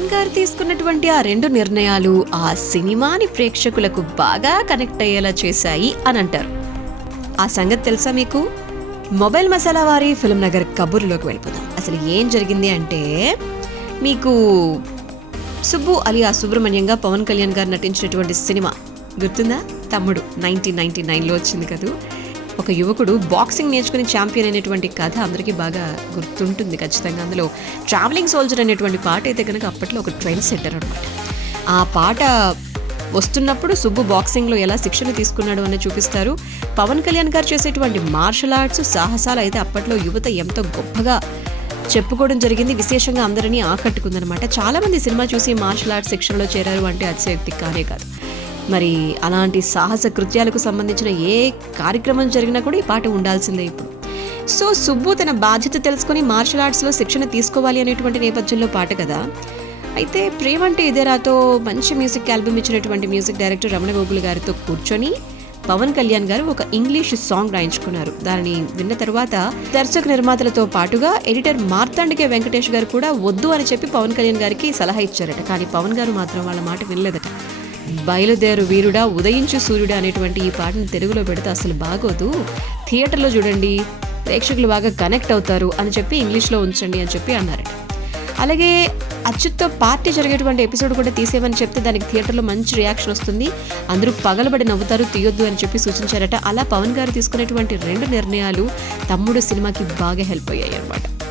పవన్ గారు తీసుకున్నటువంటి ఆ 2 నిర్ణయాలు ఆ సినిమాని ప్రేక్షకులకు బాగా కనెక్ట్ అయ్యేలా చేశాయి అని అంటారు. ఆ సంగతి తెలుసా మీకు? మొబైల్ మసాలా వారి ఫిల్మ్ నగర్ కబుర్లోకి వెళ్ళిపోదాం. అసలు ఏం జరిగింది అంటే, మీకు సుబ్బు అలియా సుబ్రహ్మణ్యంగా పవన్ కళ్యాణ్ గారు నటించినటువంటి సినిమా గుర్తుందా? తమ్ముడు 1999లో వచ్చింది కదా. ఒక యువకుడు బాక్సింగ్ నేర్చుకుని ఛాంపియన్ అయినటువంటి కథ అందరికీ బాగా గుర్తుంటుంది ఖచ్చితంగా. అందులో ట్రావెలింగ్ సోల్జర్ అనేటువంటి పాట అయితే కనుక అప్పట్లో ఒక ట్రెండ్ సెట్టర్ అనమాట. ఆ పాట వస్తున్నప్పుడు సుబ్బు బాక్సింగ్లో ఎలా శిక్షణ తీసుకున్నాడు అని చూపిస్తారు. పవన్ కళ్యాణ్ గారు చేసేటువంటి మార్షల్ ఆర్ట్స్ సాహసాలు అయితే అప్పట్లో యువత ఎంతో గొప్పగా చెప్పుకోవడం జరిగింది. విశేషంగా అందరినీ ఆకట్టుకుందనమాట. చాలామంది సినిమా చూసి మార్షల్ ఆర్ట్స్ శిక్షణలో చేరారు అంటే అతిశయోక్తి కానే కాదు. మరి అలాంటి సాహస కృత్యాలకు సంబంధించిన ఏ కార్యక్రమం జరిగినా కూడా ఈ పాట ఉండాల్సిందే ఇప్పుడు. సో సుబ్బు తన బాధ్యత తెలుసుకొని మార్షల్ ఆర్ట్స్లో శిక్షణ తీసుకోవాలి అనేటువంటి నేపథ్యంలో పాట కదా. అయితే ప్రేమ అంటే ఇదేరాతో మంచి మ్యూజిక్ ఆల్బమ్ ఇచ్చినటువంటి మ్యూజిక్ డైరెక్టర్ రమణ గోగుల్ గారితో కూర్చొని పవన్ కళ్యాణ్ గారు ఒక ఇంగ్లీష్ సాంగ్ రాయించుకున్నారు. దానిని విన్న తర్వాత దర్శక నిర్మాతలతో పాటుగా ఎడిటర్ మార్తాండికే వెంకటేష్ గారు కూడా వద్దు అని చెప్పి పవన్ కళ్యాణ్ గారికి సలహా ఇచ్చారట. కానీ పవన్ గారు మాత్రం వాళ్ళ మాట వినలేదట. బయలుదేరు వీరుడా ఉదయించు సూర్యుడా అనేటువంటి ఈ పాటను తెలుగులో పెడితే అసలు బాగోదు, థియేటర్లో చూడండి ప్రేక్షకులు బాగా కనెక్ట్ అవుతారు అని చెప్పి ఇంగ్లీష్లో ఉంచండి అని చెప్పి అన్నారట. అలాగే అచ్యుత్తో పార్టీ జరిగేటువంటి ఎపిసోడ్ కూడా తీసేమని చెప్తే దానికి థియేటర్లో మంచి రియాక్షన్ వస్తుంది, అందరూ పగలబడి నవ్వుతారు, తీయొద్దు అని చెప్పి సూచించారట. అలా పవన్ గారు తీసుకునేటువంటి 2 నిర్ణయాలు తమ్ముడు సినిమాకి బాగా హెల్ప్ అయ్యాయి అన్నమాట.